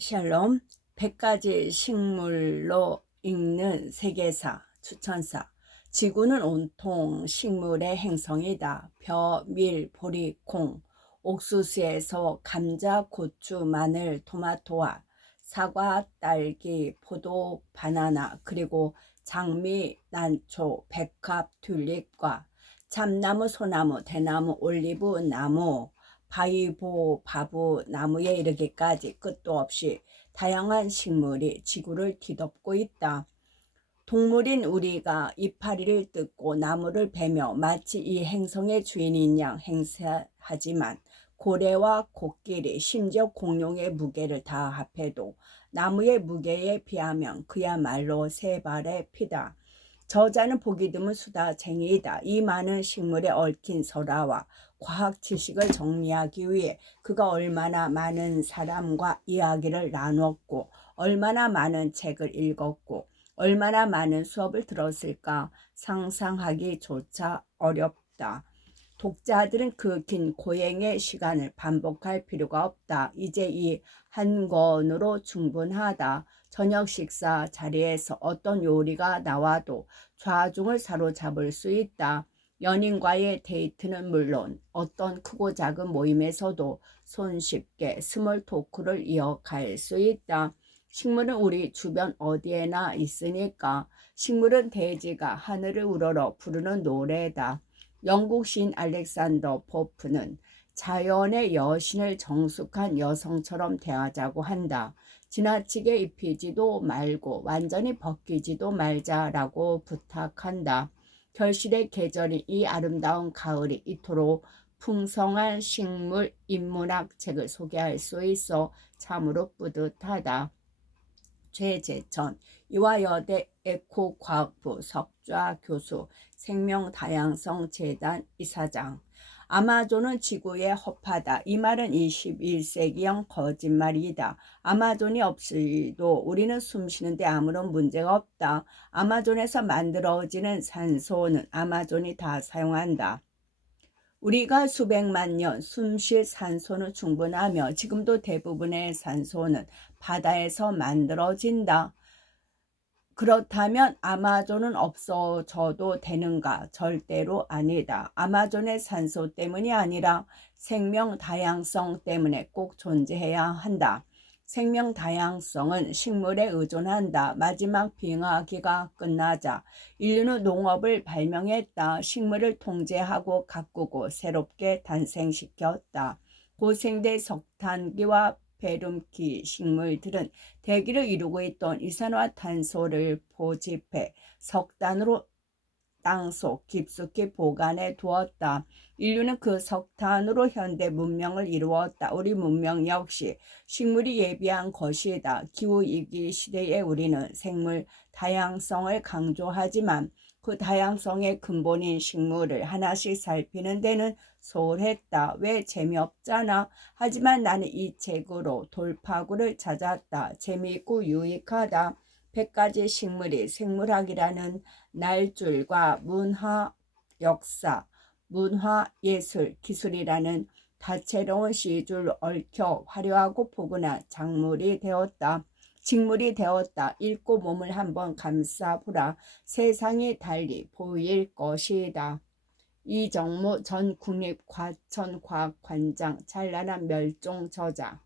샬롬, 100가지 식물로 읽는 세계사, 추천사. 지구는 온통 식물의 행성이다. 벼, 밀, 보리, 콩, 옥수수에서 감자, 고추, 마늘, 토마토와 사과, 딸기, 포도, 바나나, 그리고 장미, 난초, 백합, 튤립과 참나무, 소나무, 대나무, 올리브 나무, 바위보, 바부, 나무에 이르기까지 끝도 없이 다양한 식물이 지구를 뒤덮고 있다. 동물인 우리가 이파리를 뜯고 나무를 베며 마치 이 행성의 주인인 양 행세하지만 고래와 코끼리, 심지어 공룡의 무게를 다 합해도 나무의 무게에 비하면 그야말로 세 발의 피다. 저자는 보기 드문 수다쟁이이다. 이 많은 식물에 얽힌 설화와 과학 지식을 정리하기 위해 그가 얼마나 많은 사람과 이야기를 나눴고 얼마나 많은 책을 읽었고 얼마나 많은 수업을 들었을까 상상하기조차 어렵다. 독자들은 그 긴 고행의 시간을 반복할 필요가 없다. 이제 이 한 권으로 충분하다. 저녁 식사 자리에서 어떤 요리가 나와도 좌중을 사로잡을 수 있다. 연인과의 데이트는 물론 어떤 크고 작은 모임에서도 손쉽게 스몰 토크를 이어갈 수 있다. 식물은 우리 주변 어디에나 있으니까. 식물은 대지가 하늘을 우러러 부르는 노래다. 영국 시인 알렉산더 포프는 자연의 여신을 정숙한 여성처럼 대하자고 한다. 지나치게 입히지도 말고 완전히 벗기지도 말자라고 부탁한다. 결실의 계절인 이 아름다운 가을이 이토록 풍성한 식물 인문학 책을 소개할 수 있어 참으로 뿌듯하다. 최재천 이화여대 에코과학부 석좌 교수, 생명다양성재단 이사장. 아마존은 지구에 허파다. 이 말은 21세기형 거짓말이다. 아마존이 없이도 우리는 숨쉬는데 아무런 문제가 없다. 아마존에서 만들어지는 산소는 아마존이 다 사용한다. 우리가 수백만 년 숨쉴 산소는 충분하며 지금도 대부분의 산소는 바다에서 만들어진다. 그렇다면 아마존은 없어져도 되는가? 절대로 아니다. 아마존의 산소 때문이 아니라 생명 다양성 때문에 꼭 존재해야 한다. 생명 다양성은 식물에 의존한다. 마지막 빙하기가 끝나자 인류는 농업을 발명했다. 식물을 통제하고 가꾸고 새롭게 탄생시켰다. 고생대 석탄기와 베름기 식물들은 대기를 이루고 있던 이산화탄소를 포집해 석탄으로 땅속 깊숙이 보관해 두었다. 인류는 그 석탄으로 현대 문명을 이루었다. 우리 문명 역시 식물이 예비한 것이다. 기후위기 시대에 우리는 생물 다양성을 강조하지만 그 다양성의 근본인 식물을 하나씩 살피는 데는 소홀했다. 왜? 재미없잖아. 하지만 나는 이 책으로 돌파구를 찾았다. 재미있고 유익하다. 100가지 식물이 생물학이라는 날줄과 문화, 역사, 문화, 예술, 기술이라는 다채로운 시줄로 얽혀 화려하고 포근한 작물이 되었다. 식물이 되었다. 읽고 몸을 한번 감싸보라. 세상이 달리 보일 것이다. 이정무 전 국립과천과학관장, 찬란한 멸종 저자.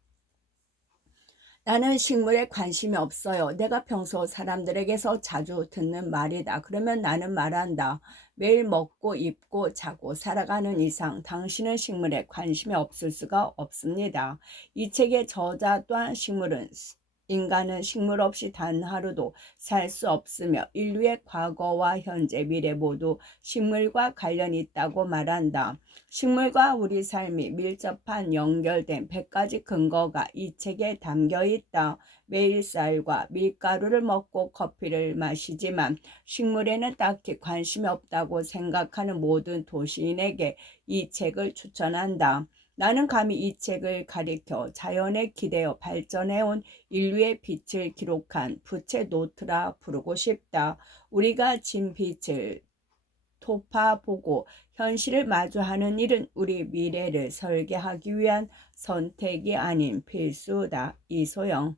나는 식물에 관심이 없어요. 내가 평소 사람들에게서 자주 듣는 말이다. 그러면 나는 말한다. 매일 먹고 입고 자고 살아가는 이상 당신은 식물에 관심이 없을 수가 없습니다. 이 책의 저자 또한 인간은 식물 없이 단 하루도 살 수 없으며 인류의 과거와 현재, 미래 모두 식물과 관련이 있다고 말한다. 식물과 우리 삶이 밀접한 연결된 100가지 근거가 이 책에 담겨 있다. 매일 쌀과 밀가루를 먹고 커피를 마시지만 식물에는 딱히 관심이 없다고 생각하는 모든 도시인에게 이 책을 추천한다. 나는 감히 이 책을 가리켜 자연에 기대어 발전해온 인류의 빛을 기록한 부채 노트라 부르고 싶다. 우리가 진 빛을 토파보고 현실을 마주하는 일은 우리 미래를 설계하기 위한 선택이 아닌 필수다. 이소영.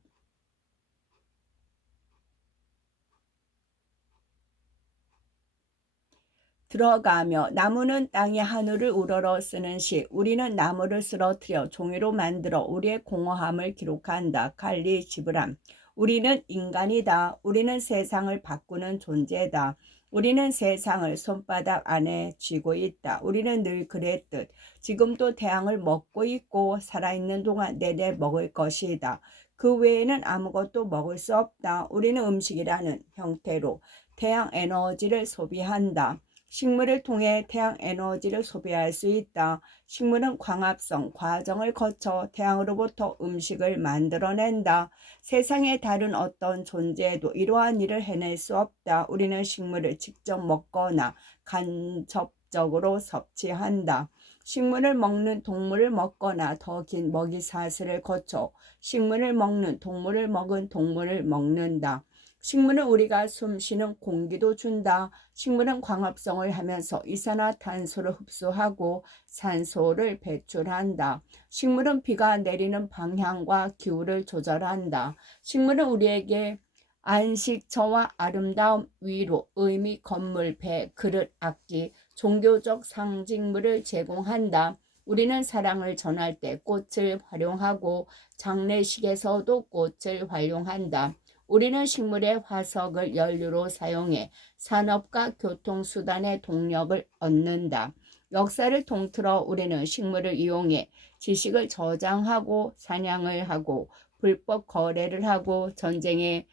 들어가며 나무는 땅의 하늘을 우러러 쓰는 시. 우리는 나무를 쓰러뜨려 종이로 만들어 우리의 공허함을 기록한다. 칼리 지브람. 우리는 인간이다. 우리는 세상을 바꾸는 존재다. 우리는 세상을 손바닥 안에 쥐고 있다. 우리는 늘 그랬듯 지금도 태양을 먹고 있고 살아있는 동안 내내 먹을 것이다. 그 외에는 아무것도 먹을 수 없다. 우리는 음식이라는 형태로 태양 에너지를 소비한다. 식물을 통해 태양 에너지를 소비할 수 있다. 식물은 광합성 과정을 거쳐 태양으로부터 음식을 만들어낸다. 세상의 다른 어떤 존재에도 이러한 일을 해낼 수 없다. 우리는 식물을 직접 먹거나 간접적으로 섭취한다. 식물을 먹는 동물을 먹거나 더 긴 먹이 사슬을 거쳐 식물을 먹는 동물을 먹은 동물을 먹는다. 식물은 우리가 숨쉬는 공기도 준다. 식물은 광합성을 하면서 이산화탄소를 흡수하고 산소를 배출한다. 식물은 비가 내리는 방향과 기후를 조절한다. 식물은 우리에게 안식처와 아름다움, 위로, 의미, 건물, 배, 그릇, 악기, 종교적 상징물을 제공한다. 우리는 사랑을 전할 때 꽃을 활용하고 장례식에서도 꽃을 활용한다. 우리는 식물의 화석을 연료로 사용해 산업과 교통수단의 동력을 얻는다. 역사를 통틀어 우리는 식물을 이용해 지식을 저장하고 사냥을 하고 불법 거래를 하고 전쟁에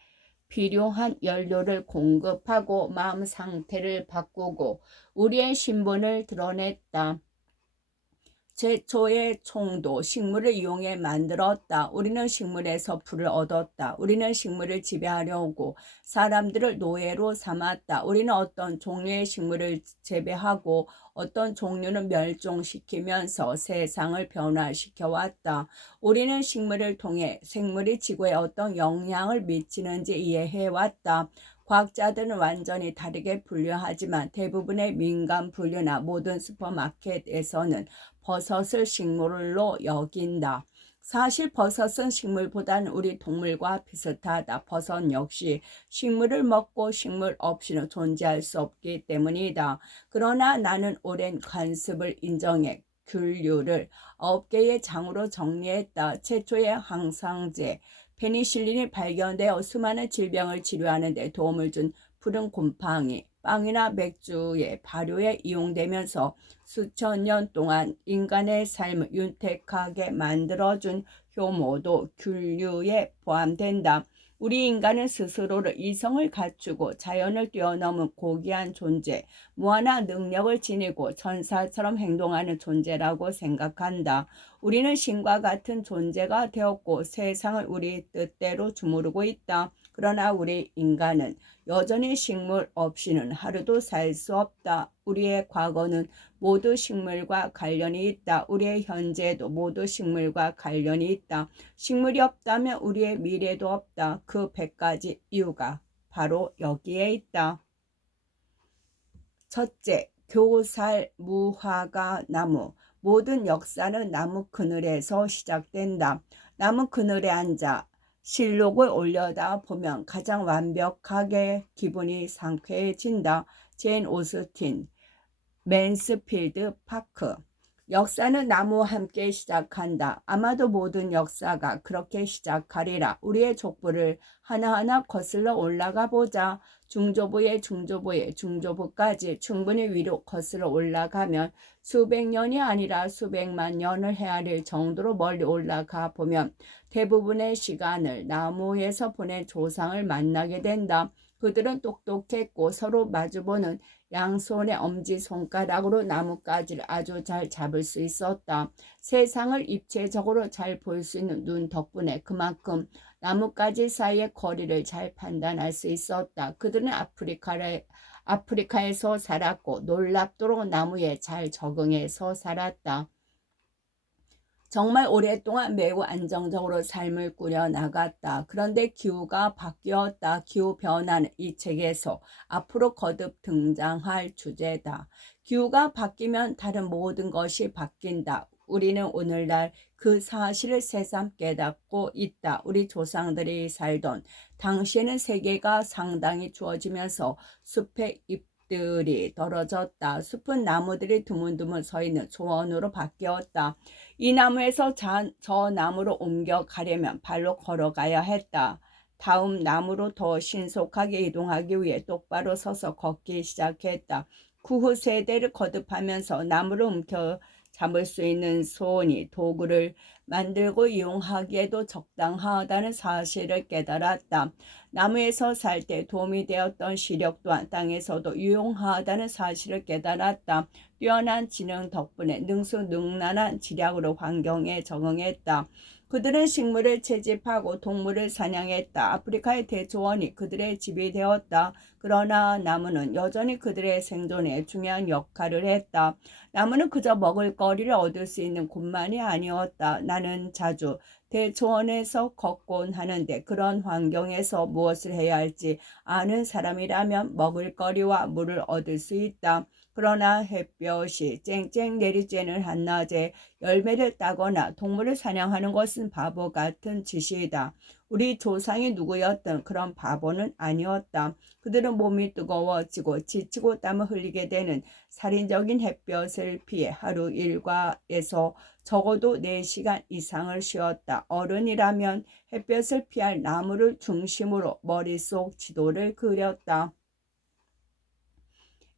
필요한 연료를 공급하고 마음 상태를 바꾸고 우리의 신분을 드러냈다. 최초의 총도 식물을 이용해 만들었다. 우리는 식물에서 불을 얻었다. 우리는 식물을 지배하려고 사람들을 노예로 삼았다. 우리는 어떤 종류의 식물을 재배하고 어떤 종류는 멸종시키면서 세상을 변화시켜왔다. 우리는 식물을 통해 생물이 지구에 어떤 영향을 미치는지 이해해왔다. 과학자들은 완전히 다르게 분류하지만 대부분의 민간 분류나 모든 슈퍼마켓에서는 버섯을 식물로 여긴다. 사실 버섯은 식물보다는 우리 동물과 비슷하다. 버섯 역시 식물을 먹고 식물 없이는 존재할 수 없기 때문이다. 그러나 나는 오랜 관습을 인정해 균류를 9개의 장으로 정리했다. 최초의 항상제 페니실린이 발견되어 수많은 질병을 치료하는 데 도움을 준 푸른 곰팡이, 빵이나 맥주의 발효에 이용되면서 수천 년 동안 인간의 삶을 윤택하게 만들어준 효모도 균류에 포함된다. 우리 인간은 스스로를 이성을 갖추고 자연을 뛰어넘은 고귀한 존재, 무한한 능력을 지니고 천사처럼 행동하는 존재라고 생각한다. 우리는 신과 같은 존재가 되었고 세상을 우리 뜻대로 주무르고 있다. 그러나 우리 인간은 여전히 식물 없이는 하루도 살 수 없다. 우리의 과거는 모두 식물과 관련이 있다. 우리의 현재도 모두 식물과 관련이 있다. 식물이 없다면 우리의 미래도 없다. 그 100가지 이유가 바로 여기에 있다. 첫째, 교살 무화과 나무. 모든 역사는 나무 그늘에서 시작된다. 나무 그늘에 앉아 실록을 올려다 보면 가장 완벽하게 기분이 상쾌해진다. 제인 오스틴, 맨스필드 파크. 역사는 나무와 함께 시작한다. 아마도 모든 역사가 그렇게 시작하리라. 우리의 족보를 하나하나 거슬러 올라가 보자. 중조부의 중조부의 중조부까지 충분히 위로 거슬러 올라가면 수백 년이 아니라 수백만 년을 헤아릴 정도로 멀리 올라가 보면 대부분의 시간을 나무에서 보낸 조상을 만나게 된다. 그들은 똑똑했고 서로 마주보는 양손의 엄지손가락으로 나뭇가지를 아주 잘 잡을 수 있었다. 세상을 입체적으로 잘 볼 수 있는 눈 덕분에 그만큼 나뭇가지 사이의 거리를 잘 판단할 수 있었다. 그들은 아프리카에서 살았고 놀랍도록 나무에 잘 적응해서 살았다. 정말 오랫동안 매우 안정적으로 삶을 꾸려나갔다. 그런데 기후가 바뀌었다. 기후 변화는 이 책에서 앞으로 거듭 등장할 주제다. 기후가 바뀌면 다른 모든 것이 바뀐다. 우리는 오늘날 그 사실을 새삼 깨닫고 있다. 우리 조상들이 살던 당시에는 세계가 상당히 추워지면서 숲의 잎들이 떨어졌다. 숲은 나무들이 드문드문 서 있는 초원으로 바뀌었다. 이 나무에서 저 나무로 옮겨가려면 발로 걸어가야 했다. 다음 나무로 더 신속하게 이동하기 위해 똑바로 서서 걷기 시작했다. 그 후 세대를 거듭하면서 나무를 움켜 잡을 수 있는 손이 도구를 만들고 이용하기에도 적당하다는 사실을 깨달았다. 나무에서 살 때 도움이 되었던 시력 또한 땅에서도 유용하다는 사실을 깨달았다. 뛰어난 지능 덕분에 능수능란한 지략으로 환경에 적응했다. 그들은 식물을 채집하고 동물을 사냥했다. 아프리카의 대초원이 그들의 집이 되었다. 그러나 나무는 여전히 그들의 생존에 중요한 역할을 했다. 나무는 그저 먹을거리를 얻을 수 있는 곳만이 아니었다. 나는 자주 대초원에서 걷곤 하는데 그런 환경에서 무엇을 해야 할지 아는 사람이라면 먹을거리와 물을 얻을 수 있다. 그러나 햇볕이 쨍쨍 내리쬐는 한낮에 열매를 따거나 동물을 사냥하는 것은 바보 같은 짓이다. 우리 조상이 누구였든 그런 바보는 아니었다. 그들은 몸이 뜨거워지고 지치고 땀을 흘리게 되는 살인적인 햇볕을 피해 하루 일과에서 적어도 4시간 이상을 쉬었다. 어른이라면 햇볕을 피할 나무를 중심으로 머릿속 지도를 그렸다.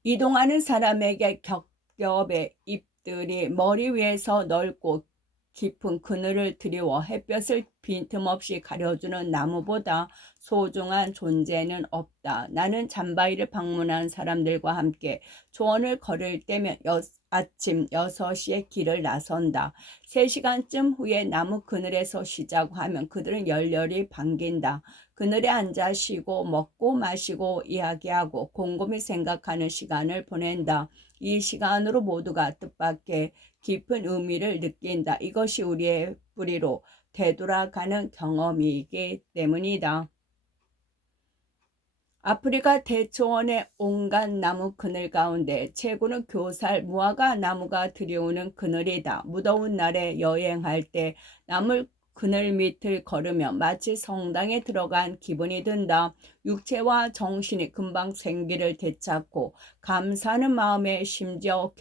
이동하는 사람에게 겹겹의 잎들이 머리 위에서 넓고 깊은 그늘을 드리워 햇볕을 빈틈없이 가려주는 나무보다 소중한 존재는 없다. 나는 잠바위를 방문한 사람들과 함께 초원을 걸을 때면 아침 6시에 길을 나선다. 3시간쯤 후에 나무 그늘에서 쉬자고 하면 그들은 열렬히 반긴다. 그늘에 앉아 쉬고 먹고 마시고 이야기하고 곰곰이 생각하는 시간을 보낸다. 이 시간으로 모두가 뜻밖의 깊은 의미를 느낀다. 이것이 우리의 뿌리로 되돌아가는 경험이기 때문이다. 아프리카 대초원의 온갖 나무 그늘 가운데 최고는 교살 무화과 나무가 들여오는 그늘이다. 무더운 날에 여행할 때 나무 그늘 밑을 걸으며 마치 성당에 들어간 기분이 든다. 육체와 정신이 금방 생기를 되찾고 감사하는 마음에 심지어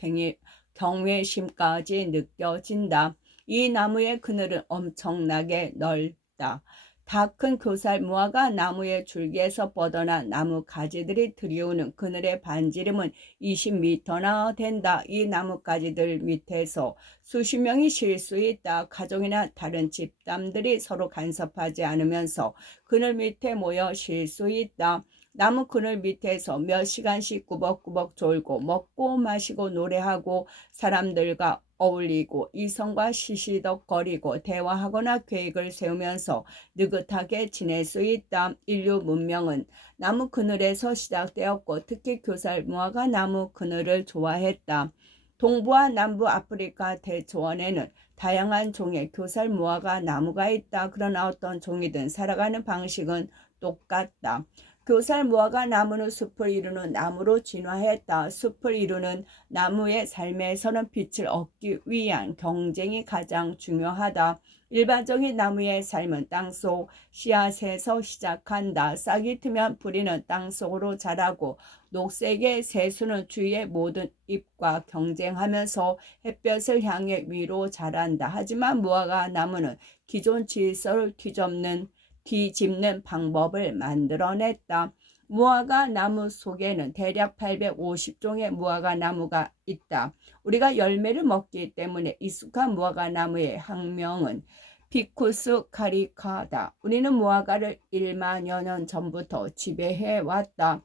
경외심까지 느껴진다. 이 나무의 그늘은 엄청나게 넓다. 다 큰 교살 무화과 나무의 줄기에서 뻗어난 나무 가지들이 들이오는 그늘의 반지름은 20m나 된다. 이 나뭇가지들 밑에서 수십 명이 쉴 수 있다. 가족이나 다른 집단들이 서로 간섭하지 않으면서 그늘 밑에 모여 쉴 수 있다. 나무 그늘 밑에서 몇 시간씩 꾸벅꾸벅 졸고 먹고 마시고 노래하고 사람들과 어울리고 이성과 시시덕거리고 대화하거나 계획을 세우면서 느긋하게 지낼 수 있다. 인류 문명은 나무 그늘에서 시작되었고 특히 교살 무화과 나무 그늘을 좋아했다. 동부와 남부 아프리카 대초원에는 다양한 종의 교살 무화과 나무가 있다. 그러나 어떤 종이든 살아가는 방식은 똑같다. 교살 무화과 나무는 숲을 이루는 나무로 진화했다. 숲을 이루는 나무의 삶에서는 빛을 얻기 위한 경쟁이 가장 중요하다. 일반적인 나무의 삶은 땅속 씨앗에서 시작한다. 싹이 트면 뿌리는 땅속으로 자라고 녹색의 새수는 주위의 모든 잎과 경쟁하면서 햇볕을 향해 위로 자란다. 하지만 무화과 나무는 기존 질서를 뒤집는 방법을 만들어냈다. 무화과 나무 속에는 대략 850종의 무화과 나무가 있다. 우리가 열매를 먹기 때문에 익숙한 무화과 나무의 학명은 피쿠스 카리카다. 우리는 무화과를 1만여 년 전부터 재배해왔다.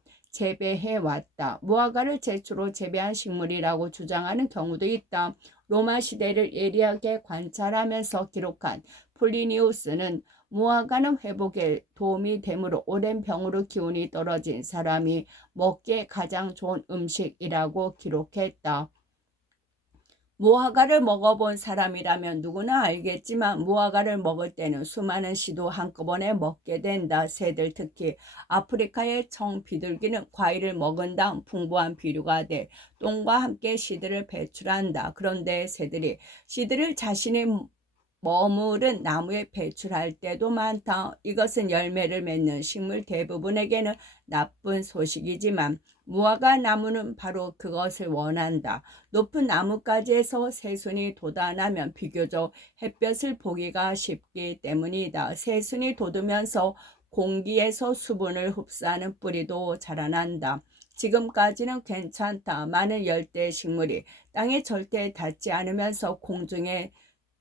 무화과를 제초로 재배한 식물이라고 주장하는 경우도 있다. 로마 시대를 예리하게 관찰하면서 기록한 플리니우스는 무화과는 회복에 도움이 되므로 오랜 병으로 기운이 떨어진 사람이 먹기에 가장 좋은 음식이라고 기록했다. 무화과를 먹어본 사람이라면 누구나 알겠지만 무화과를 먹을 때는 수많은 씨도 한꺼번에 먹게 된다. 새들, 특히 아프리카의 청비둘기는 과일을 먹은 다음 풍부한 비료가 돼 똥과 함께 씨들을 배출한다. 그런데 새들이 씨들을 자신이 머무른 나무에 배출할 때도 많다. 이것은 열매를 맺는 식물 대부분에게는 나쁜 소식이지만 무화과 나무는 바로 그것을 원한다. 높은 나뭇가지에서 새순이 돋아나면 비교적 햇볕을 보기가 쉽기 때문이다. 새순이 돋으면서 공기에서 수분을 흡수하는 뿌리도 자라난다. 지금까지는 괜찮다. 많은 열대 식물이 땅에 절대 닿지 않으면서 공중에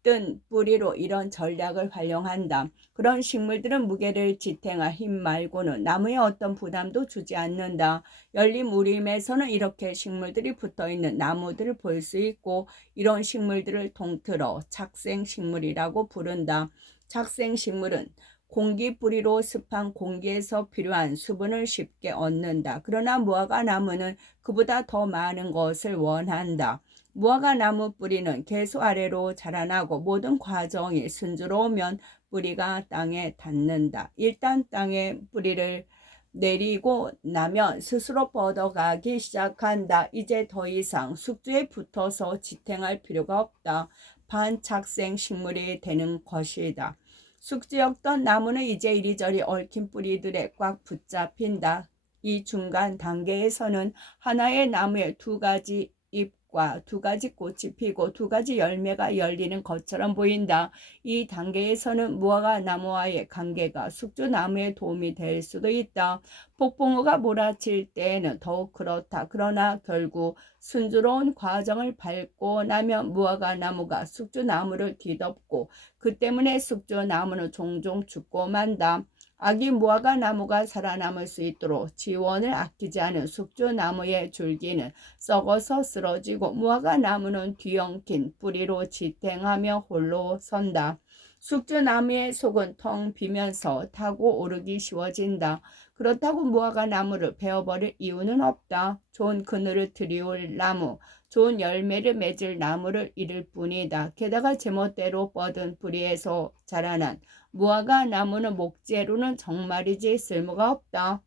뜬 뿌리로 이런 전략을 활용한다. 그런 식물들은 무게를 지탱할 힘 말고는 나무에 어떤 부담도 주지 않는다. 열린 무림에서는 이렇게 식물들이 붙어있는 나무들을 볼 수 있고 이런 식물들을 통틀어 착생식물이라고 부른다. 착생식물은 공기 뿌리로 습한 공기에서 필요한 수분을 쉽게 얻는다. 그러나 무화과 나무는 그보다 더 많은 것을 원한다. 무화과 나무 뿌리는 계속 아래로 자라나고 모든 과정이 순조로우면 뿌리가 땅에 닿는다. 일단 땅에 뿌리를 내리고 나면 스스로 뻗어가기 시작한다. 이제 더 이상 숙주에 붙어서 지탱할 필요가 없다. 반착생 식물이 되는 것이다. 숙주였던 나무는 이제 이리저리 얽힌 뿌리들에 꽉 붙잡힌다. 이 중간 단계에서는 하나의 나무에 두 가지 잎과 두 가지 꽃이 피고 두 가지 열매가 열리는 것처럼 보인다. 이 단계에서는 무화과 나무와의 관계가 숙주나무에 도움이 될 수도 있다. 폭풍우가 몰아칠 때에는 더욱 그렇다. 그러나 결국 순조로운 과정을 밟고 나면 무화과 나무가 숙주나무를 뒤덮고 그 때문에 숙주나무는 종종 죽고 만다. 아기 무화과 나무가 살아남을 수 있도록 지원을 아끼지 않은 숙주나무의 줄기는 썩어서 쓰러지고 무화과 나무는 뒤엉킨 뿌리로 지탱하며 홀로 선다. 숙주나무의 속은 텅 비면서 타고 오르기 쉬워진다. 그렇다고 무화과 나무를 베어버릴 이유는 없다. 좋은 그늘을 들이올 나무, 좋은 열매를 맺을 나무를 잃을 뿐이다. 게다가 제멋대로 뻗은 뿌리에서 자라난 무화과 나무는 목재로는 정말이지 쓸모가 없다.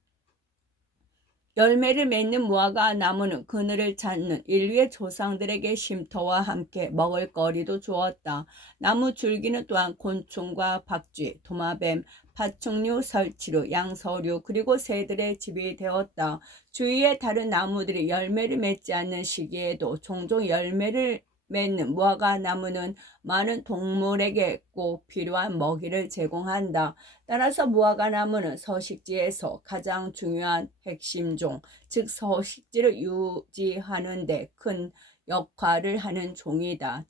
열매를 맺는 무화과 나무는 그늘을 찾는 인류의 조상들에게 쉼터와 함께 먹을거리도 주었다. 나무 줄기는 또한 곤충과 박쥐, 도마뱀, 파충류, 설치류, 양서류 그리고 새들의 집이 되었다. 주위의 다른 나무들이 열매를 맺지 않는 시기에도 종종 열매를 맺는 무화과 나무는 많은 동물에게 꼭 필요한 먹이를 제공한다. 따라서 무화과 나무는 서식지에서 가장 중요한 핵심종, 즉 서식지를 유지하는 데 큰 역할을 하는 종이다.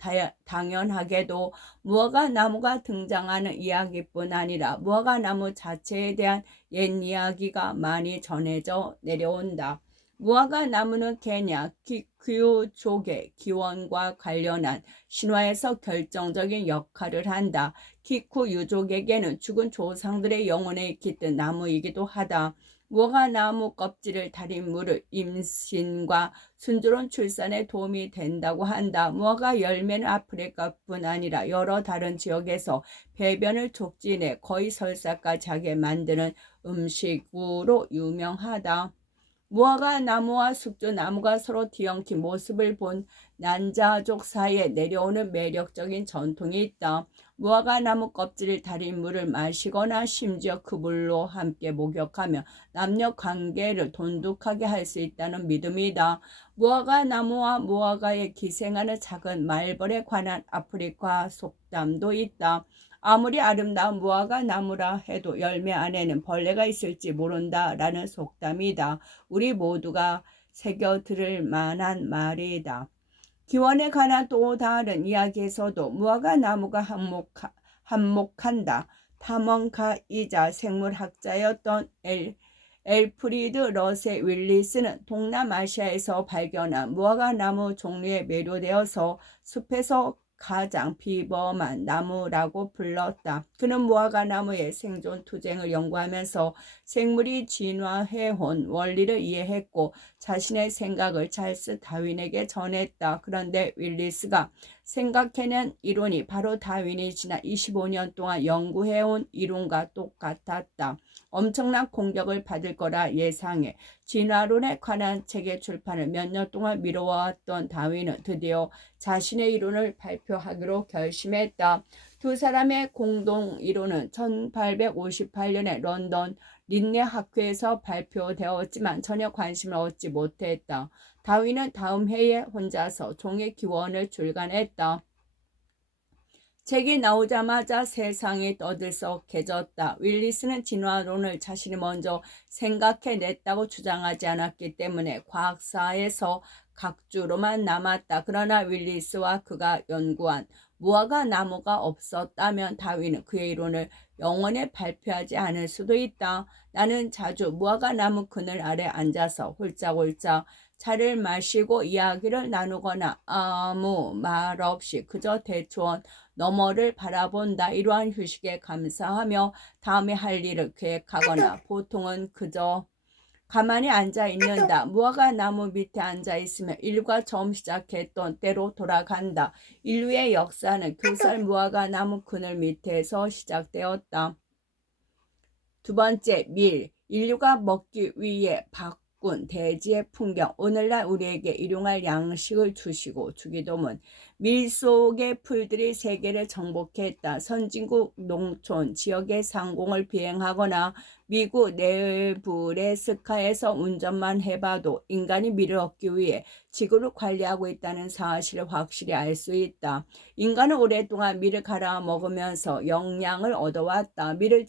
당연하게도 무화과 나무가 등장하는 이야기뿐 아니라 무화과 나무 자체에 대한 옛 이야기가 많이 전해져 내려온다. 무화과 나무는 케냐 키쿠유족의 기원과 관련한 신화에서 결정적인 역할을 한다. 키쿠 유족에게는 죽은 조상들의 영혼에 깃든 나무이기도 하다. 무화과 나무 껍질을 달인 물을 임신과 순조로운 출산에 도움이 된다고 한다. 무화과 열매는 아프리카뿐 아니라 여러 다른 지역에서 배변을 촉진해 거의 설사까지 하게 만드는 음식으로 유명하다. 무화과 나무와 숙주나무가 서로 뒤엉킨 모습을 본 난자족 사이에 내려오는 매력적인 전통이 있다. 무화과 나무 껍질을 달인 물을 마시거나 심지어 그 물로 함께 목욕하며 남녀 관계를 돈독하게 할 수 있다는 믿음이다. 무화과 나무와 무화과에 기생하는 작은 말벌에 관한 아프리카 속담도 있다. 아무리 아름다운 무화과 나무라 해도 열매 안에는 벌레가 있을지 모른다라는 속담이다. 우리 모두가 새겨 들을 만한 말이다. 기원에 관한 또 다른 이야기에서도 무화과 나무가 한몫한다. 탐험가이자 생물학자였던 엘프리드 러세 윌리스는 동남아시아에서 발견한 무화과 나무 종류에 매료되어서 숲에서 가장 비범한 나무라고 불렀다. 그는 무화과 나무의 생존 투쟁을 연구하면서 생물이 진화해온 원리를 이해했고 자신의 생각을 찰스 다윈에게 전했다. 그런데 윌리스가 생각해낸 이론이 바로 다윈이 지난 25년 동안 연구해온 이론과 똑같았다. 엄청난 공격을 받을 거라 예상해 진화론에 관한 책의 출판을 몇 년 동안 미뤄왔던 다윈은 드디어 자신의 이론을 발표하기로 결심했다. 두 사람의 공동 이론은 1858년에 런던 린네 학회에서 발표되었지만 전혀 관심을 얻지 못했다. 다윈은 다음 해에 혼자서 종의 기원을 출간했다. 책이 나오자마자 세상이 떠들썩해졌다. 윌리스는 진화론을 자신이 먼저 생각해냈다고 주장하지 않았기 때문에 과학사에서 각주로만 남았다. 그러나 윌리스와 그가 연구한 무화과 나무가 없었다면 다윈은 그의 이론을 영원히 발표하지 않을 수도 있다. 나는 자주 무화과 나무 그늘 아래 앉아서 홀짝홀짝 차를 마시고 이야기를 나누거나 아무 말 없이 그저 대초원 너머를 바라본다. 이러한 휴식에 감사하며 다음에 할 일을 계획하거나 보통은 그저 가만히 앉아 있는다. 무화과 나무 밑에 앉아 있으며 일과 처음 시작했던 때로 돌아간다. 인류의 역사는 교살 무화과 나무 그늘 밑에서 시작되었다. 두 번째, 밀. 인류가 먹기 위해 바꾼 대지의 풍경. 오늘날 우리에게 일용할 양식을 주시고 주기도문. 밀 속의 풀들이 세계를 정복했다. 선진국 농촌 지역의 상공을 비행하거나 미국 네브래스카에서 운전만 해봐도 인간이 밀을 얻기 위해 지구를 관리하고 있다는 사실을 확실히 알 수 있다. 인간은 오랫동안 밀을 갈아 먹으면서 영양을 얻어왔다. 밀을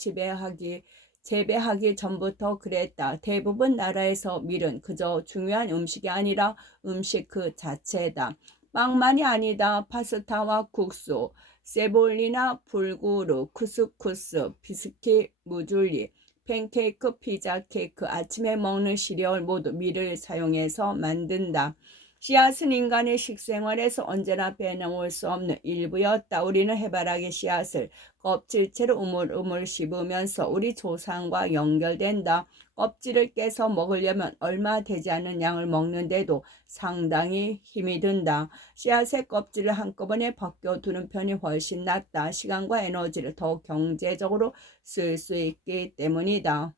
재배하기 전부터 그랬다. 대부분 나라에서 밀은 그저 중요한 음식이 아니라 음식 그 자체다. 빵만이 아니다. 파스타와 국수, 세볼리나 불구르, 쿠스쿠스, 비스킷, 무줄리, 팬케이크, 피자, 케이크, 아침에 먹는 시리얼 모두 밀을 사용해서 만든다. 씨앗은 인간의 식생활에서 언제나 빼놓을 수 없는 일부였다. 우리는 해바라기 씨앗을 껍질채로 우물우물 씹으면서 우리 조상과 연결된다. 껍질을 깨서 먹으려면 얼마 되지 않은 양을 먹는데도 상당히 힘이 든다. 씨앗의 껍질을 한꺼번에 벗겨두는 편이 훨씬 낫다. 시간과 에너지를 더 경제적으로 쓸 수 있기 때문이다.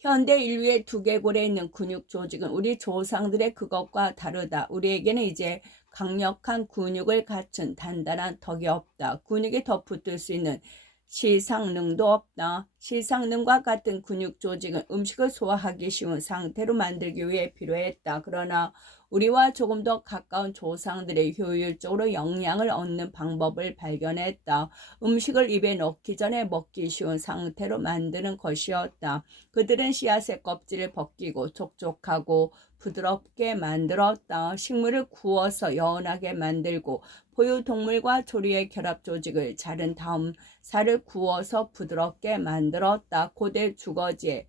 현대 인류의 두개골에 있는 근육 조직은 우리 조상들의 그것과 다르다. 우리에게는 이제 강력한 근육을 갖춘 단단한 턱이 없다. 근육이 더 붙을 수 있는 시상능도 없다. 시상능과 같은 근육 조직은 음식을 소화하기 쉬운 상태로 만들기 위해 필요했다. 그러나 우리와 조금 더 가까운 조상들의 효율적으로 영양을 얻는 방법을 발견했다. 음식을 입에 넣기 전에 먹기 쉬운 상태로 만드는 것이었다. 그들은 씨앗의 껍질을 벗기고 촉촉하고 부드럽게 만들었다. 식물을 구워서 연하게 만들고 포유동물과 조류의 결합 조직을 자른 다음 살을 구워서 부드럽게 만들었다. 고대 주거지에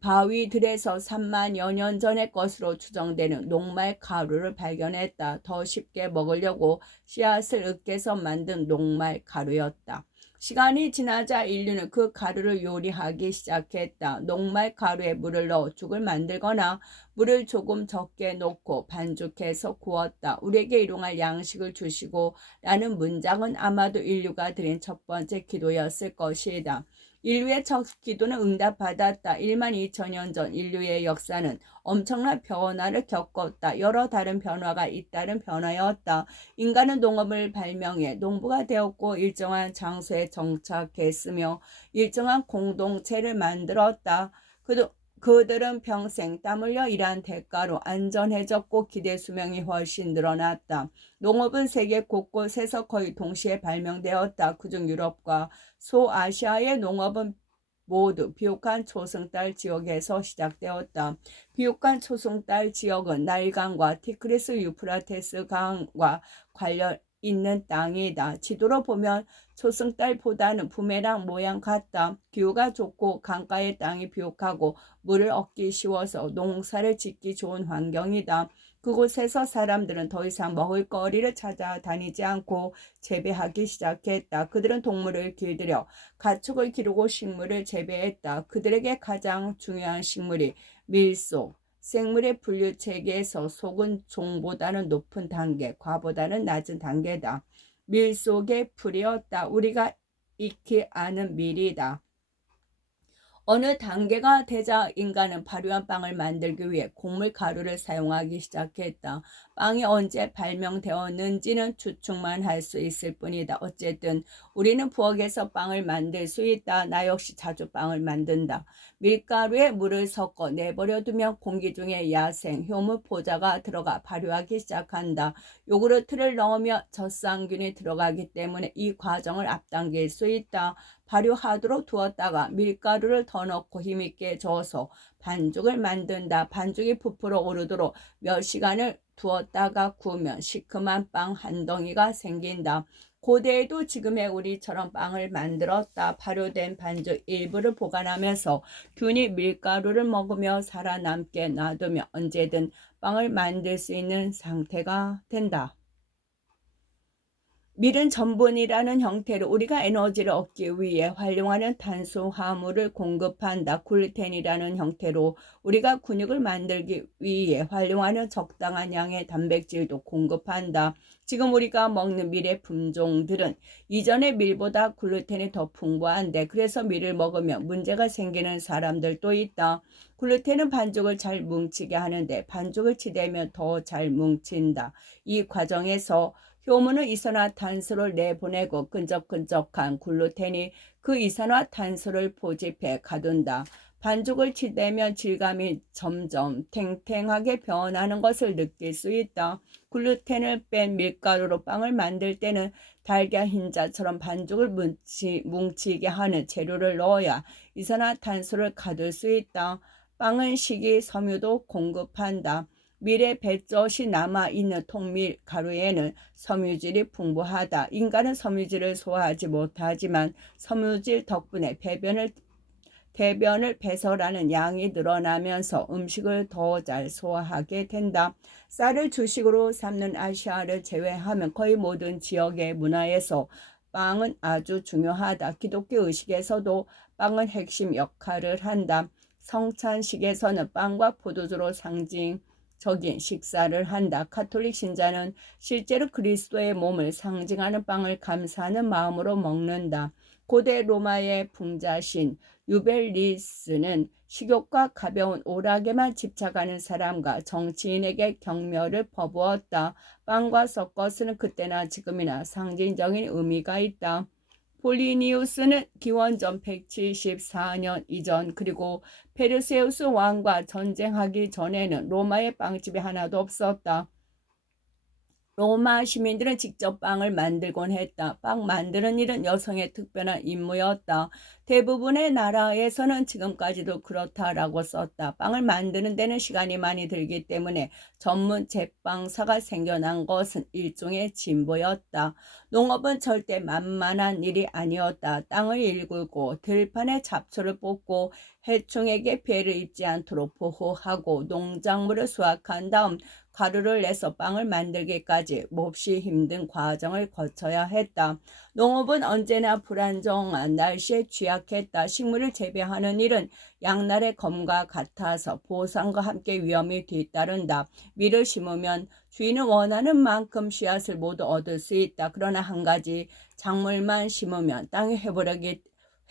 바위들에서 3만여 년 전의 것으로 추정되는 녹말 가루를 발견했다. 더 쉽게 먹으려고 씨앗을 으깨서 만든 녹말 가루였다. 시간이 지나자 인류는 그 가루를 요리하기 시작했다. 녹말 가루에 물을 넣어 죽을 만들거나 물을 조금 적게 넣고 반죽해서 구웠다. 우리에게 일용할 양식을 주시고 라는 문장은 아마도 인류가 드린 첫 번째 기도였을 것이다. 인류의 첫 기도는 응답받았다. 1만 2천 년 전 인류의 역사는 엄청난 변화를 겪었다. 여러 다른 변화가 잇따른 변화였다. 인간은 농업을 발명해 농부가 되었고 일정한 장소에 정착했으며 일정한 공동체를 만들었다. 그들은 평생 땀 흘려 일한 대가로 안전해졌고 기대 수명이 훨씬 늘어났다. 농업은 세계 곳곳에서 거의 동시에 발명되었다. 그중 유럽과 소아시아의 농업은 모두 비옥한 초승달 지역에서 시작되었다. 비옥한 초승달 지역은 나일강과 티그리스 유프라테스 강과 관련 있는 땅이다. 지도로 보면 초승달보다는 부메랑 모양 같다. 기후가 좋고 강가의 땅이 비옥하고 물을 얻기 쉬워서 농사를 짓기 좋은 환경이다. 그곳에서 사람들은 더 이상 먹을 거리를 찾아다니지 않고 재배하기 시작했다. 그들은 동물을 길들여 가축을 기르고 식물을 재배했다. 그들에게 가장 중요한 식물이 밀소, 생물의 분류 체계에서 속은 종보다는 높은 단계, 과보다는 낮은 단계다. 밀 속에 풀이었다. 우리가 익히 아는 밀이다. 어느 단계가 되자 인간은 발효한 빵을 만들기 위해 곡물 가루를 사용하기 시작했다. 빵이 언제 발명되었는지는 추측만 할 수 있을 뿐이다. 어쨌든 우리는 부엌에서 빵을 만들 수 있다. 나 역시 자주 빵을 만든다. 밀가루에 물을 섞어 내버려 두면 공기 중에 야생, 효모 포자가 들어가 발효하기 시작한다. 요구르트를 넣으며 젖상균이 들어가기 때문에 이 과정을 앞당길 수 있다. 발효하도록 두었다가 밀가루를 더 넣고 힘있게 저어서 반죽을 만든다. 반죽이 부풀어 오르도록 몇 시간을 두었다가 구우면 시큼한 빵 한 덩이가 생긴다. 고대에도 지금의 우리처럼 빵을 만들었다. 발효된 반죽 일부를 보관하면서 균이 밀가루를 먹으며 살아남게 놔두면 언제든 빵을 만들 수 있는 상태가 된다. 밀은 전분이라는 형태로 우리가 에너지를 얻기 위해 활용하는 탄수화물을 공급한다. 글루텐이라는 형태로 우리가 근육을 만들기 위해 활용하는 적당한 양의 단백질도 공급한다. 지금 우리가 먹는 밀의 품종들은 이전의 밀보다 글루텐이 더 풍부한데 그래서 밀을 먹으면 문제가 생기는 사람들도 있다. 글루텐은 반죽을 잘 뭉치게 하는데 반죽을 치대면 더 잘 뭉친다. 이 과정에서 효모는 이산화탄소를 내보내고 끈적끈적한 글루텐이 그 이산화탄소를 포집해 가둔다. 반죽을 치대면 질감이 점점 탱탱하게 변하는 것을 느낄 수 있다. 글루텐을 뺀 밀가루로 빵을 만들 때는 달걀 흰자처럼 반죽을 뭉치게 하는 재료를 넣어야 이산화탄소를 가둘 수 있다. 빵은 식이섬유도 공급한다. 밀의 배젖이 남아있는 통밀 가루에는 섬유질이 풍부하다. 인간은 섬유질을 소화하지 못하지만 섬유질 덕분에 대변을 배설하는 양이 늘어나면서 음식을 더 잘 소화하게 된다. 쌀을 주식으로 삼는 아시아를 제외하면 거의 모든 지역의 문화에서 빵은 아주 중요하다. 기독교 의식에서도 빵은 핵심 역할을 한다. 성찬식에서는 빵과 포도주로 상징적인 식사를 한다. 가톨릭 신자는 실제로 그리스도의 몸을 상징하는 빵을 감사하는 마음으로 먹는다. 고대 로마의 풍자신 유벨리스는 식욕과 가벼운 오락에만 집착하는 사람과 정치인에게 경멸을 퍼부었다. 빵과 섞어 쓰는 그때나 지금이나 상징적인 의미가 있다. 폴리니우스는 기원전 174년 이전 그리고 페르세우스 왕과 전쟁하기 전에는 로마에 빵집이 하나도 없었다. 로마 시민들은 직접 빵을 만들곤 했다. 빵 만드는 일은 여성의 특별한 임무였다. 대부분의 나라에서는 지금까지도 그렇다라고 썼다. 빵을 만드는 데는 시간이 많이 들기 때문에 전문 제빵사가 생겨난 것은 일종의 진보였다. 농업은 절대 만만한 일이 아니었다. 땅을 일구고 들판에 잡초를 뽑고 해충에게 피해를 입지 않도록 보호하고 농작물을 수확한 다음 가루를 내서 빵을 만들기까지 몹시 힘든 과정을 거쳐야 했다. 농업은 언제나 불안정한 날씨에 취약했다. 식물을 재배하는 일은 양날의 검과 같아서 보상과 함께 위험이 뒤따른다. 밀을 심으면 주인은 원하는 만큼 씨앗을 모두 얻을 수 있다. 그러나 한 가지 작물만 심으면 땅의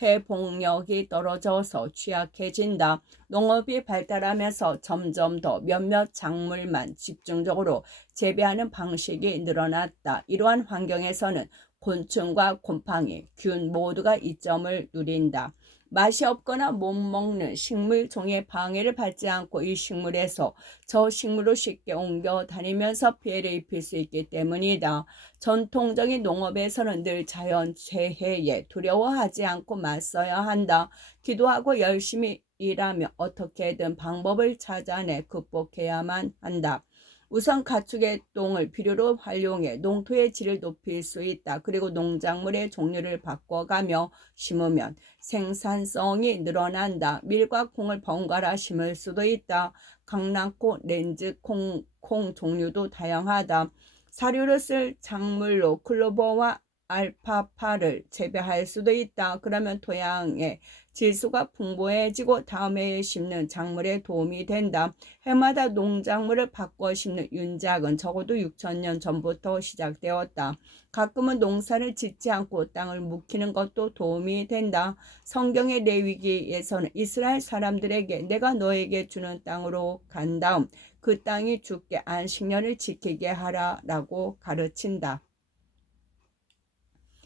회복력이 떨어져서 취약해진다. 농업이 발달하면서 점점 더 몇몇 작물만 집중적으로 재배하는 방식이 늘어났다. 이러한 환경에서는 곤충과 곰팡이, 균 모두가 이점을 누린다. 맛이 없거나 못 먹는 식물 종의 방해를 받지 않고 이 식물에서 저 식물로 쉽게 옮겨 다니면서 피해를 입힐 수 있기 때문이다. 전통적인 농업에서는 늘 자연 재해에 두려워하지 않고 맞서야 한다. 기도하고 열심히 일하며 어떻게든 방법을 찾아내 극복해야만 한다. 우선 가축의 똥을 비료로 활용해 농토의 질을 높일 수 있다. 그리고 농작물의 종류를 바꿔가며 심으면 생산성이 늘어난다. 밀과 콩을 번갈아 심을 수도 있다. 강낭콩, 렌즈콩 콩 종류도 다양하다. 사료를 쓸 작물로 클로버와 알파파를 재배할 수도 있다. 그러면 토양의 질소가 풍부해지고 다음 해에 심는 작물에 도움이 된다. 해마다 농작물을 바꿔 심는 윤작은 적어도 6,000년 전부터 시작되었다. 가끔은 농사를 짓지 않고 땅을 묵히는 것도 도움이 된다. 성경의 레위기에서는 이스라엘 사람들에게 내가 너에게 주는 땅으로 간 다음 그 땅이 주께 안식년을 지키게 하라라고 가르친다.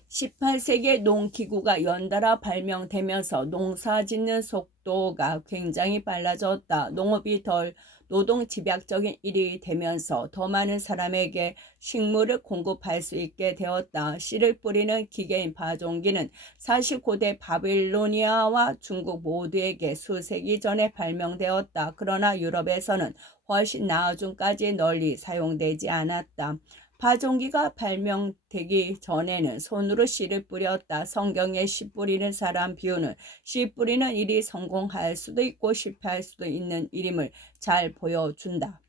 18세기에 농기구가 연달아 발명되면서 농사짓는 속도가 굉장히 빨라졌다. 농업이 덜 노동 집약적인 일이 되면서 더 많은 사람에게 식물을 공급할 수 있게 되었다. 씨를 뿌리는 기계인 파종기는 사실 고대 바빌로니아와 중국 모두에게 수세기 전에 발명되었다. 그러나 유럽에서는 훨씬 나중까지 널리 사용되지 않았다. 파종기가 발명되기 전에는 손으로 씨를 뿌렸다. 성경에 씨 뿌리는 사람 비유는 씨 뿌리는 일이 성공할 수도 있고 실패할 수도 있는 일임을 잘 보여준다.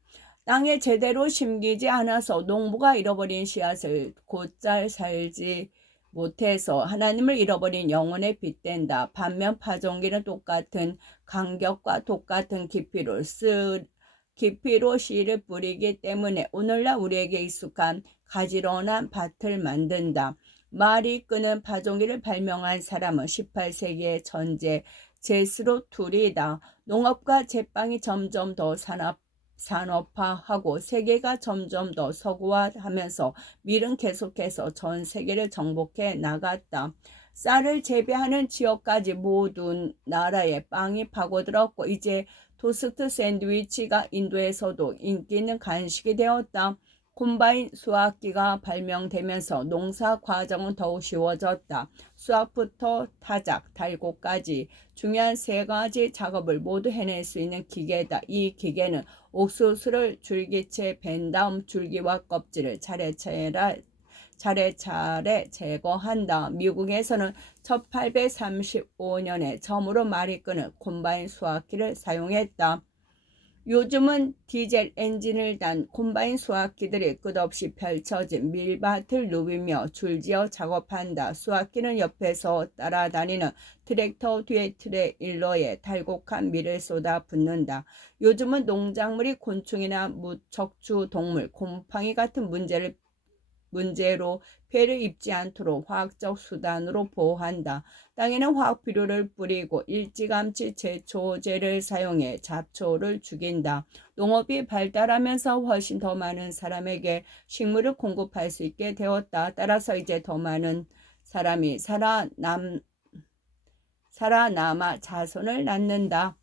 땅에 제대로 심기지 않아서 농부가 잃어버린 씨앗을 곧잘 살지 못해서 하나님을 잃어버린 영혼에 빗댄다. 반면 파종기는 똑같은 간격과 똑같은 깊이로 씨를 뿌리기 때문에 오늘날 우리에게 익숙한 가지런한 밭을 만든다. 말이 끄는 파종기를 발명한 사람은 18세기의 천재 제스로 툴이다. 농업과 제빵이 점점 더 산업화하고 세계가 점점 더 서구화하면서 밀은 계속해서 전 세계를 정복해 나갔다. 쌀을 재배하는 지역까지 모든 나라에 빵이 파고들었고 이제 토스트 샌드위치가 인도에서도 인기 있는 간식이 되었다. 콤바인 수확기가 발명되면서 농사 과정은 더욱 쉬워졌다. 수확부터 타작, 달고까지 중요한 세 가지 작업을 모두 해낼 수 있는 기계다. 이 기계는 옥수수를 줄기채 벤 다음 줄기와 껍질을 차례차례 제거한다. 미국에서는 1835년에 처음으로 말이 끄는 콤바인 수확기를 사용했다. 요즘은 디젤 엔진을 단 콤바인 수확기들이 끝없이 펼쳐진 밀밭을 누비며 줄지어 작업한다. 수확기는 옆에서 따라다니는 트랙터 뒤에 트레일러에 달곡한 밀을 쏟아 붓는다. 요즘은 농작물이 곤충이나 무척추 동물, 곰팡이 같은 문제로 폐를 입지 않도록 화학적 수단으로 보호한다. 땅에는 화학 비료를 뿌리고 일찌감치 제초제를 사용해 잡초를 죽인다. 농업이 발달하면서 훨씬 더 많은 사람에게 식물을 공급할 수 있게 되었다. 따라서 이제 더 많은 사람이 살아남아 자손을 낳는다.